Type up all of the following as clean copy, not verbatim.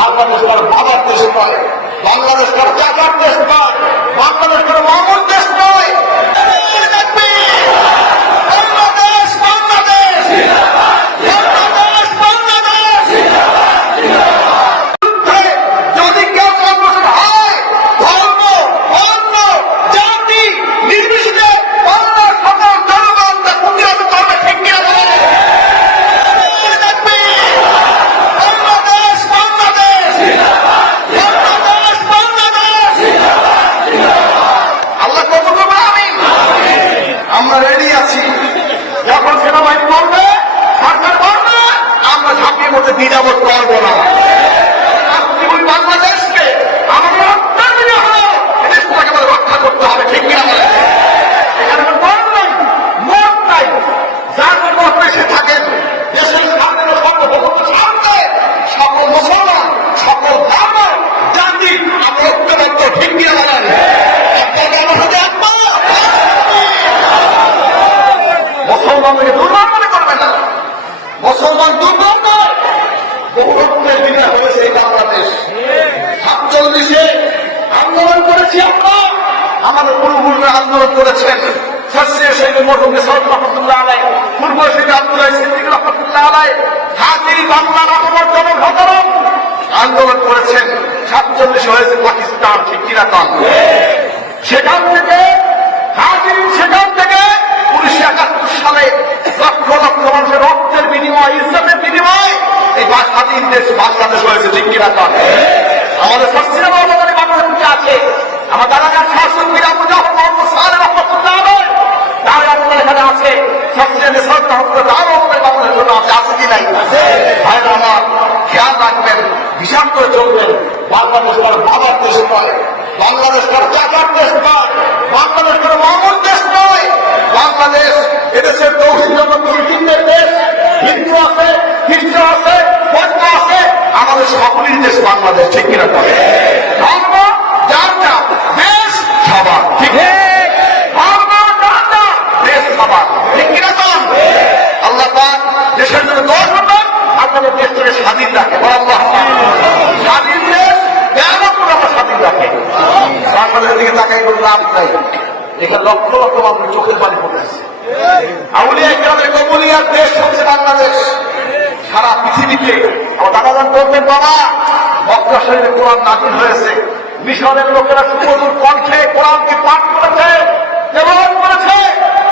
বাংলাদেশ তার বাবার দেশ নয়, বাংলাদেশ তার চাচার দেশ নয়, বাংলাদেশ তার মামুর দেশ নয়। আমরা রেডি আছি, যখন সেনাবাহিনী বলবে, সরকার বলবে, আমরা ঝাঁপিয়ে মধ্যে দ্বিধাবোধ করবো না। বাংলাদেশকে আমাদের দেশটাকে রক্ষা করতে হবে, ঠিক কিনা বলে? এখানে মত নাই, মত নাই, যার মত বেশি থাকেন দেশের স্বাধীন সর্বভৌম স্বার্থে সকল মুসলমান, সকল ধর্ম, জাতি আমরা ঐক্যবদ্ধ, ঠিক কিনা বলেন? মুসলমানকে দুর্বল মনে করবে না, মুসলমান দুর্বল নয়। বহু রক্তের বিনিময় হয়েছে এই বাংলাদেশ। 47-এ আন্দোলন করেছি আমরা, আমাদের পূর্বপুরুষরা আন্দোলন করেছেন। আন্দোলন করেছেন। 47 হয়েছে পাকিস্তান, ঠিক কিনা কন? সেখান থেকে 1971 সালে লক্ষ লক্ষ মানুষের রক্তের বিনিময়, ইসলামের বিনিময় এই স্বাধীন দেশ বাংলাদেশ হয়েছে, ঠিক কিনা কন? আমাদের বাংলাদেশে আছে আমার দাদাগার শাসক আবু জাফর মোহাম্মদ সালেহ রহমাতুল্লাহ আলাইহি, তার আমাদের এখানে আছে সবচেয়ে শ্রদ্ধা আরো আমাদের বাংলাদেশের জন্য আছে কি নাই? ভাইরা আমার, খেয়াল রাখবেন, হিসাব করে চলবেন। বাংলাদেশ তার বাবার দেশ নয়, বাংলাদেশ তার চাচার দেশ নয়, বাংলাদেশ তার মামুর দেশ নয়। বাংলাদেশ এদেশের তৌহিদ মুসলিমদের দেশ, হিন্দু আছে, খ্রিস্টান আছে, বৌদ্ধ আছে, আমাদের সকলের দেশ বাংলাদেশ, ঠিক কিনা? ধর্ম যার যা, দেশ সবার, ঠিক? ধর্ম যার যা, দেশ সবার, ঠিক কিনা? আল্লাহ পাক দেশের জন্য দোয়া করবেন, আপনাদের দেশটাকে স্বাধীন রাখে। স্বাধীন দেশ কেন করে আমরা স্বাধীন রাখে? বাংলাদেশের দিকে তাকাই কোনো লাভ নাই। এখানে লক্ষ লক্ষ মানুষ চোখের পানি পড়েছে। আউলিয়া কেরামের কবুলিয়ার দেশ হচ্ছে বাংলাদেশ। সারা পৃথিবীতে আমার দাদাজান বলবেন, বাবা মক্কা শরীফে কোরআন নাযিল হয়েছে, মিশরের লোকেরা সুমধুর কণ্ঠে কোরআনকে পাঠ করেছে, তেলাওয়াত করেছে,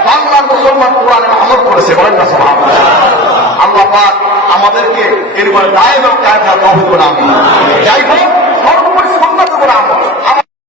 বাংলার মুসলমান কোরআনের আমল করেছে। বলেন না সুবহানাল্লাহ? আল্লাহ পাক আমাদেরকে এর উপরে দায় এবং কায়দা তৌফিক দান করুন। যাই হোক,